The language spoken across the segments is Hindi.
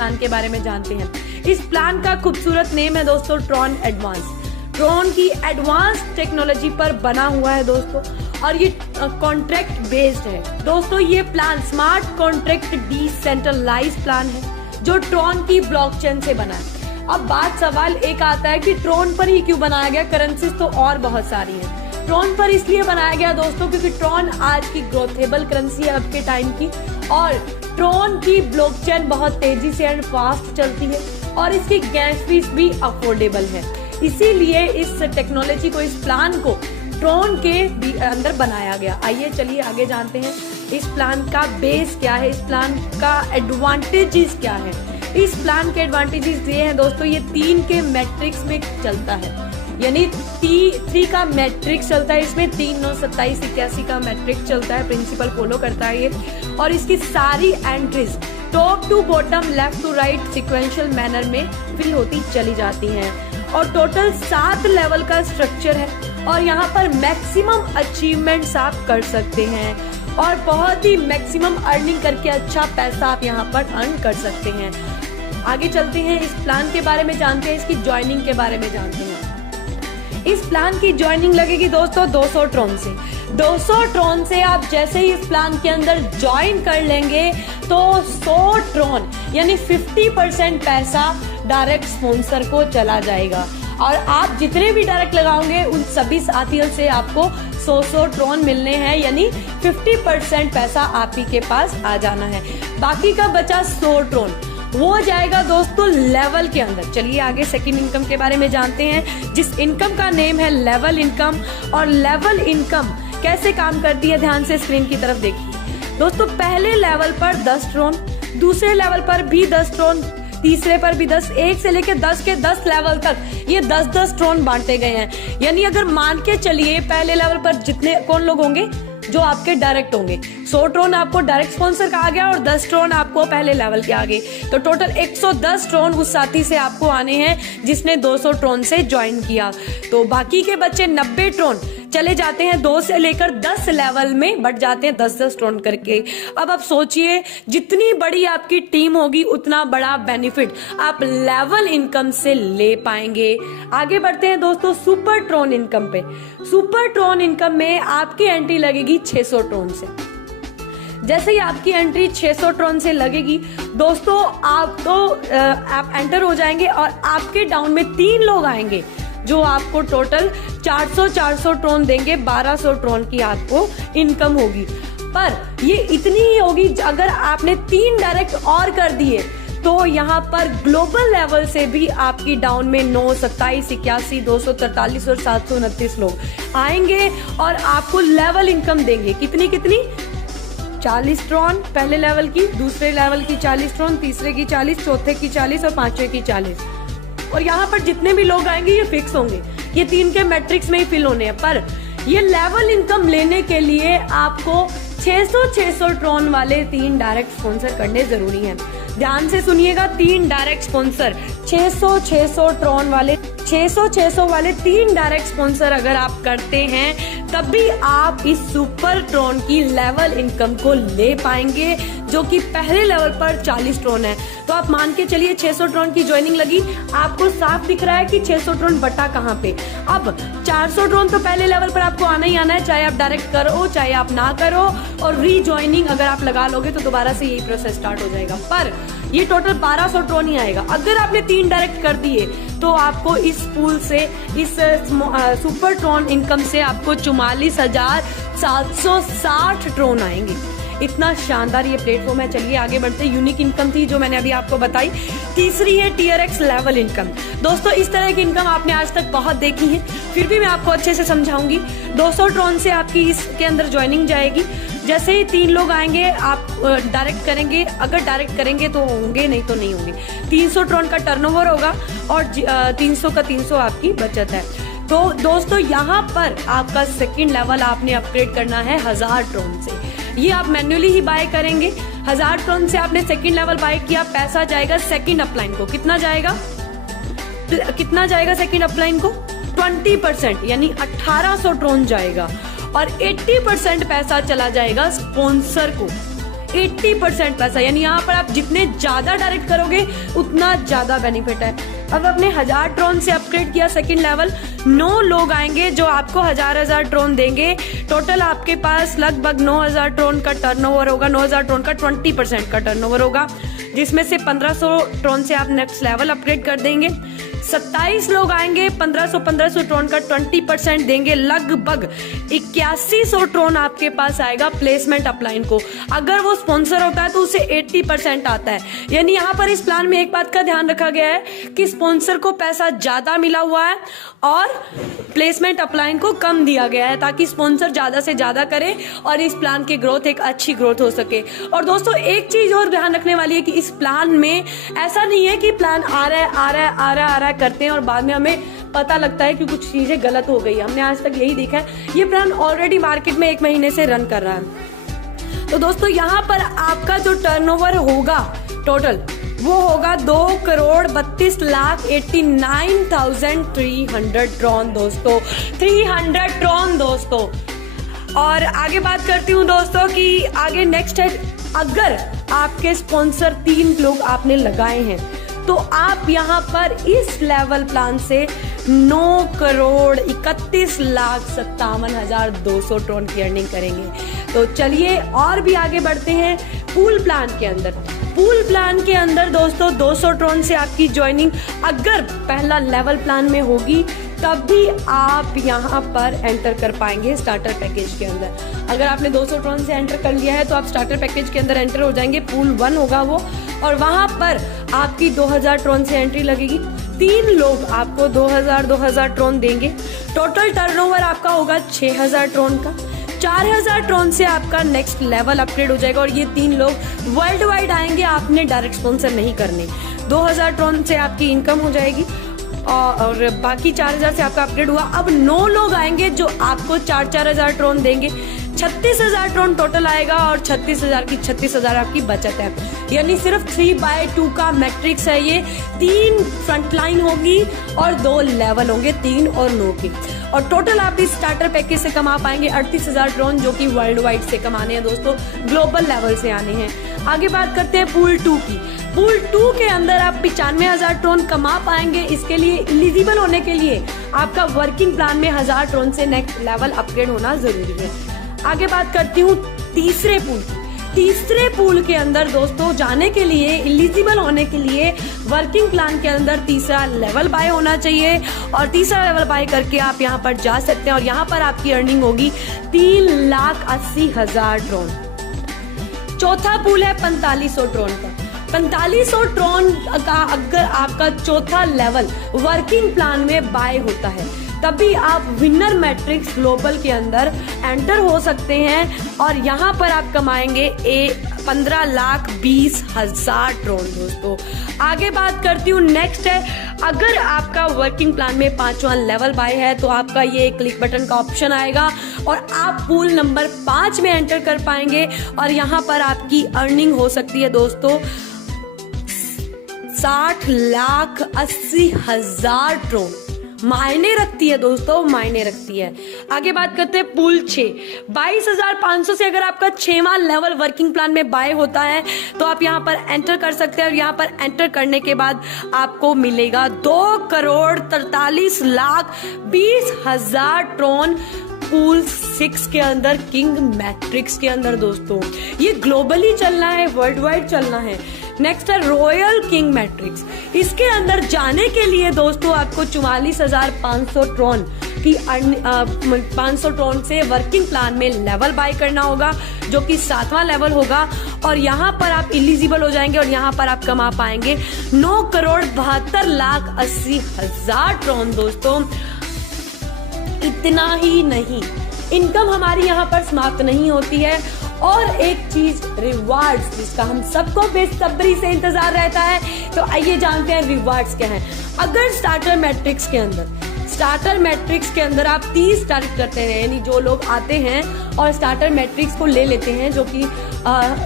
प्लान के बारे में जानते हैं। इस प्लान का खूबसूरत नेम है दोस्तों ट्रॉन एडवांस। ट्रॉन की एडवांस टेक्नोलॉजी पर बना हुआ है दोस्तों, और ये कॉन्ट्रैक्ट बेस्ड है दोस्तों। ये plan smart contract decentralised plan है जो ट्रॉन की ब्लॉकचेन से बना है। अब सवाल एक आता है कि ट्रॉन पर ही क्यों बनाया गया, करेंसीज तो और बहुत सारी है। ट्रॉन पर इसलिए बनाया गया दोस्तों क्योंकि ट्रॉन आज की ग्रोथेबल करेंसी है अब के टाइम की, और ट्रॉन की ब्लॉकचेन बहुत तेजी से एंड फास्ट चलती है और इसकी गैस फीस भी अफोर्डेबल है। इसीलिए इस टेक्नोलॉजी को, इस प्लान को ट्रॉन के अंदर बनाया गया। आइए चलिए आगे जानते हैं इस प्लान का बेस क्या है, इस प्लान का एडवांटेजेस क्या है। इस प्लान के एडवांटेजेस ये हैं दोस्तों, ये 3 के मैट्रिक्स में चलता है, यानी 3 का मैट्रिक्स चलता है इसमें, 3 9 27 81 का मैट्रिक्स चलता है, प्रिंसिपल फॉलो करता है ये। और इसकी सारी entries top to bottom, left to right sequential manner में फिल होती चली जाती हैं। और टोटल 7 लेवल का स्ट्रक्चर है और यहाँ पर मैक्सिमम अचीवमेंट्स आप कर सकते हैं और बहुत ही मैक्सिमम अर्निंग करके अच्छा पैसा आप यहाँ पर अर्न कर सकते हैं। आगे चलते हैं, इस प्लान के बारे में जानते हैं, इसकी ज्वाइनिंग के बारे में जानते हैं। इस प्लान की ज्वाइनिंग लगेगी दोस्तों 200 ट्रॉन से। 200 ट्रॉन से आप जैसे ही इस प्लान के अंदर ज्वाइन कर लेंगे तो 100 ट्रॉन यानी 50% पैसा डायरेक्ट स्पॉन्सर को चला जाएगा, और आप जितने भी डायरेक्ट लगाओगे उन सभी साथियों से आपको 100 ट्रॉन मिलने हैं, यानी 50% पैसा आप ही के पास आ जाना है। बाकी का बचा 100 ट्रॉन वो जाएगा दोस्तों लेवल के अंदर। चलिए आगे सेकंड इनकम के बारे में जानते हैं, जिस इनकम का नेम है लेवल इनकम। और लेवल इनकम कैसे काम करती है, ध्यान से स्क्रीन की तरफ देखिए दोस्तों। पहले लेवल पर 10 ट्रॉन, दूसरे लेवल पर भी 10 ट्रॉन, तीसरे पर भी 10, 1 से लेकर 10 के 10 लेवल तक ये 10-10 ट्रॉन बांटे गए हैं। यानी अगर मान के चलिए पहले लेवल पर जितने कौन लोग होंगे जो आपके डायरेक्ट होंगे, 100 ट्रॉन आपको डायरेक्ट स्पॉन्सर का आ गया और 10 ट्रॉन आपको पहले लेवल के आ गए, तो टोटल 110 ट्रॉन उस साथी से आपको आने हैं जिसने 200 ट्रॉन से ज्वाइन किया। तो बाकी के बच्चे 90 ट्रॉन चले जाते हैं 2 से लेकर 10 लेवल में, बढ़ जाते हैं 10-10 ट्रॉन करके। अब आप सोचिए जितनी बड़ी आपकी टीम होगी उतना बड़ा बेनिफिट आप लेवल इनकम से ले पाएंगे। आगे बढ़ते हैं दोस्तों सुपर ट्रॉन इनकम पे। सुपर ट्रॉन इनकम में आपकी एंट्री लगेगी 600 ट्रॉन से। जैसे ही आपकी एंट्री 600 ट्रॉन से लगेगी दोस्तों, आप एंटर हो जाएंगे और आपके डाउन में 3 लोग आएंगे जो आपको टोटल 400 ट्रॉन देंगे। 1200 ट्रॉन की आपको इनकम होगी, पर ये इतनी ही होगी अगर आपने 3 डायरेक्ट और कर दिए तो यहाँ पर ग्लोबल लेवल से भी आपकी डाउन में 9 27 81 243 और 729 लोग आएंगे और आपको लेवल इनकम देंगे। कितनी 40 ट्रॉन पहले लेवल की, दूसरे लेवल की 40 ट्रॉन, तीसरे की 40, चौथे की 40 और पांचवे की 40। और यहाँ पर जितने भी लोग आएंगे ये फिक्स होंगे, ये 3 के मैट्रिक्स में ही फिल होने हैं। पर ये लेवल इनकम लेने के लिए आपको 600 ट्रॉन वाले 3 डायरेक्ट स्पॉन्सर करने जरूरी हैं। ध्यान से सुनिएगा, 3 डायरेक्ट स्पॉन्सर 600 ट्रॉन वाले 600 वाले 3 डायरेक्ट स्पॉन्सर अगर आप करते हैं तभी आप इस सुपर ट्रॉन की लेवल इनकम को ले पाएंगे, जो कि पहले लेवल पर 40 ट्रॉन है। तो आप मान के चलिए 600 ट्रॉन की ज्वाइनिंग लगी, आपको साफ दिख रहा है कि 600 ट्रॉन बटा कहाँ पे। अब 400 ट्रॉन तो पहले लेवल पर आपको आना ही आना है, चाहे आप डायरेक्ट करो चाहे आप ना करो, और रीज्वाइनिंग अगर आप लगा लोगे तो दोबारा से यही प्रोसेस स्टार्ट हो जाएगा। पर ये टोटल 1200 ट्रॉन ही आएगा। अगर आपने 3 डायरेक्ट कर दिए तो आपको इस पूल से, इस सुपर ट्रॉन इनकम से आपको 44,760 ट्रॉन आएंगे। इतना शानदार ये प्लेटफॉर्म है। चलिए आगे बढ़ते हैं। यूनिक इनकम थी जो मैंने अभी आपको बताई। तीसरी है TRX लेवल इनकम। दोस्तों इस तरह की इनकम आपने आज तक बहुत देखी है, फिर भी मैं आपको अच्छे से समझाऊंगी। 200 ट्रॉन से आपकी इसके अंदर ज्वाइनिंग जाएगी। जैसे ही 3 लोग आएंगे आप डायरेक्ट करेंगे, अगर डायरेक्ट करेंगे तो होंगे, नहीं तो नहीं होंगे। 300 ट्रॉन का टर्नओवर होगा और 300 का 300 आपकी बचत है। तो दोस्तों यहाँ पर आपका सेकंड लेवल आपने अपग्रेड करना है 1000 ट्रॉन से। ये आप मैन्युअली ही बाय करेंगे। 1000 ट्रॉन से आपने सेकंड लेवल बाय किया, पैसा जाएगा सेकंड अपलाइन को। कितना जाएगा सेकंड अपलाइन को? 20%, यानी 1800 ट्रॉन जाएगा और 80% पैसा चला जाएगा स्पॉन्सर को। 80% पैसा, यानी यहाँ पर आप जितने ज्यादा डायरेक्ट करोगे उतना ज्यादा बेनिफिट है। अब अपने 1000 ट्रोन से अपग्रेड किया सेकंड लेवल, 9 लोग आएंगे जो आपको 1000 ट्रोन देंगे। टोटल आपके पास लगभग 9000 ट्रोन का टर्नओवर होगा। 9000 ट्रोन का 20% का टर्नओवर होगा, जिसमें से 1500 ट्रोन से आप नेक्स्ट लेवल अपग्रेड कर देंगे। 27 लोग आएंगे, 1500 ट्रोन का 20% देंगे। लगभग 8100 ट्रोन आपके पास आएगा प्लेसमेंट अपलाइन को। अगर वो स्पॉन्सर होता है तो उसे 80% आता है। यानी यहाँ पर इस प्लान में एक बात का ध्यान रखा गया है कि स्पॉन्सर को पैसा ज्यादा मिला हुआ है और प्लेसमेंट अपलाइन को कम दिया गया है, ताकि स्पॉन्सर ज्यादा से ज्यादा करे और इस प्लान की ग्रोथ एक अच्छी ग्रोथ हो सके। और दोस्तों एक चीज और ध्यान रखने वाली है कि इस प्लान में ऐसा नहीं है कि प्लान आ रहा है करते हैं और बाद में हमें पता लगता है कि कुछ चीजें गलत हो गई। हमने आज तक यही देखा है। ये प्लान ऑलरेडी मार्केट में 1 महीने से रन कर रहा है। तो दोस्तों यहाँ पर आपका जो टर्नओवर होगा टोटल, वो होगा 2,32,89,300 ट्रोन दोस्तों, 300 ट्रोन दोस्तों। और आगे बात करती हूँ दोस्तों कि आगे नेक्स्ट है, अगर आपके स्पॉन्सर 3 लोग आपने लगाए हैं तो आप यहाँ पर इस लेवल प्लान से 9,31,57,200 ट्रोन की अर्निंग करेंगे। तो चलिए और भी आगे बढ़ते हैं पूल प्लान के अंदर। पूल प्लान के अंदर दोस्तों 200 ट्रोन से आपकी ज्वाइनिंग अगर पहला लेवल प्लान में होगी तब भी आप यहाँ पर एंटर कर पाएंगे स्टार्टर पैकेज के अंदर। अगर आपने 200 ट्रोन से एंटर कर लिया है तो आप स्टार्टर पैकेज के अंदर एंटर हो जाएंगे। पूल 1 होगा वो, और वहां पर आपकी 2000 ट्रोन से एंट्री लगेगी। 3 लोग आपको 2000 ट्रोन देंगे। टोटल टर्नओवर आपका होगा 6000 ट्रोन का। 4000 ट्रोन से आपका नेक्स्ट लेवल अपग्रेड हो जाएगा और ये 3 लोग वर्ल्ड वाइड आएंगे, आपने डायरेक्ट स्पॉन्सर नहीं करने। 2000 ट्रोन से आपकी इनकम हो जाएगी और बाकी 4000 से आपका अपग्रेड हुआ। अब 9 लोग आएंगे जो आपको 4000 ट्रोन देंगे। 36,000 ट्रोन टोटल आएगा और 36,000 की 36,000 आपकी बचत है। यानी सिर्फ 3/2 का मैट्रिक्स है ये। 3 फ्रंटलाइन होगी और 2 लेवल होंगे, 3 और 9 की। और टोटल आप इस स्टार्टर पैकेज से कमा पाएंगे 38,000 ट्रोन, जो कि वर्ल्ड वाइड से कमाने हैं दोस्तों, ग्लोबल लेवल से आने हैं। आगे बात करते हैं पूल 2 की। पूल 2 के अंदर आप 95,000 ट्रोन कमा पाएंगे। इसके लिए एलिजिबल होने के लिए आपका वर्किंग प्लान में 1000 ट्रोन से नेक्स्ट लेवल अपग्रेड होना जरूरी है। आगे बात करती हूँ तीसरे पूल की। तीसरे पूल के अंदर दोस्तों जाने के लिए, एलिजिबल होने के लिए वर्किंग प्लान के अंदर तीसरा लेवल बाय होना चाहिए और तीसरा लेवल बाय करके आप यहाँ पर जा सकते हैं और यहाँ पर आपकी अर्निंग होगी 3,80,000 ट्रोन। चौथा पूल है 4500 ट्रोन का। 4500 ट्रोन का अगर आपका चौथा लेवल वर्किंग प्लान में बाय होता है तभी आप विनर मैट्रिक्स ग्लोबल के अंदर एंटर हो सकते हैं और यहाँ पर आप कमाएंगे 15,20,000 ट्रोन दोस्तों। आगे बात करती हूँ, नेक्स्ट है, अगर आपका वर्किंग प्लान में 5वां लेवल बाय है तो आपका ये क्लिक बटन का ऑप्शन आएगा और आप पूल नंबर 5 में एंटर कर पाएंगे और यहाँ पर आपकी अर्निंग हो सकती है दोस्तों 60,80,000 ट्रोन। मायने रखती है दोस्तों, मायने रखती है। आगे बात करते हैं पूल 6। 22,500 से अगर आपका 6वां लेवल वर्किंग प्लान में बाय होता है तो आप यहाँ पर एंटर कर सकते हैं और यहाँ पर एंटर करने के बाद आपको मिलेगा 2,43,20,000 ट्रोन पूल 6 के अंदर, किंग मैट्रिक्स के अंदर दोस्तों। ये ग्लोबली चलना है, वर्ल्ड वाइड चलना है। नेक्स्ट है रॉयल किंग मैट्रिक्स। इसके अंदर जाने के लिए दोस्तों आपको 44,500 ट्रोन की 500 ट्रोन से वर्किंग प्लान में लेवल बाय करना होगा, जो कि 7वां लेवल होगा और यहाँ पर आप एलिजिबल हो जाएंगे और यहाँ पर आप कमा पाएंगे 9,72,80,000 ट्रोन दोस्तों। इतना ही नहीं, इनकम हमारी यहाँ पर समाप्त नहीं होती है और एक चीज रिवार्ड्स, जिसका हम सबको बेसब्री से इंतजार रहता है। तो आइए जानते हैं रिवार्ड्स क्या हैं। अगर स्टार्टर मैट्रिक्स के अंदर आप 30 टारगेट करते हैं, यानी जो लोग आते हैं और स्टार्टर मैट्रिक्स को ले लेते हैं, जो कि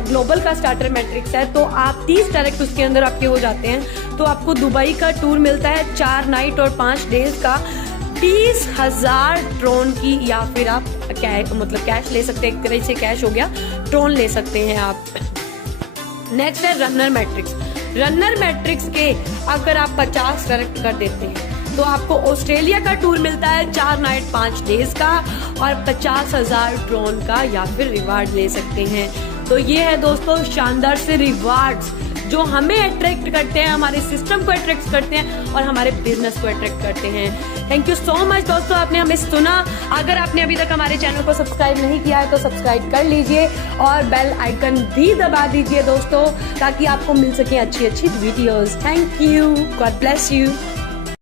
ग्लोबल का स्टार्टर मैट्रिक्स है, तो आप 30 टारगेट उसके अंदर आपके हो जाते हैं तो आपको दुबई का टूर मिलता है 4 नाइट और 5 डेज का 20,000 ट्रोन की, या फिर आप कैश ले सकते हैं, एक तरह से कैश हो गया, ट्रोन ले सकते हैं आप। नेक्स्ट है रनर मैट्रिक्स। रनर मैट्रिक्स के अगर आप 50 करेक्ट कर देते हैं तो आपको ऑस्ट्रेलिया का टूर मिलता है 4 नाइट 5 डेज का और 50,000 ड्रोन का या फिर रिवार्ड ले सकते हैं। तो ये है दोस्तों शानदार से रिवार्ड्स जो हमें अट्रैक्ट करते हैं, हमारे सिस्टम को अट्रैक्ट करते हैं और हमारे बिजनेस को अट्रैक्ट करते हैं। थैंक यू सो मच दोस्तों, आपने हमें सुना। अगर आपने अभी तक हमारे चैनल को सब्सक्राइब नहीं किया है तो सब्सक्राइब कर लीजिए और बेल आइकन भी दबा दीजिए दोस्तों, ताकि आपको मिल सके अच्छी अच्छी videos. Thank you, God bless you.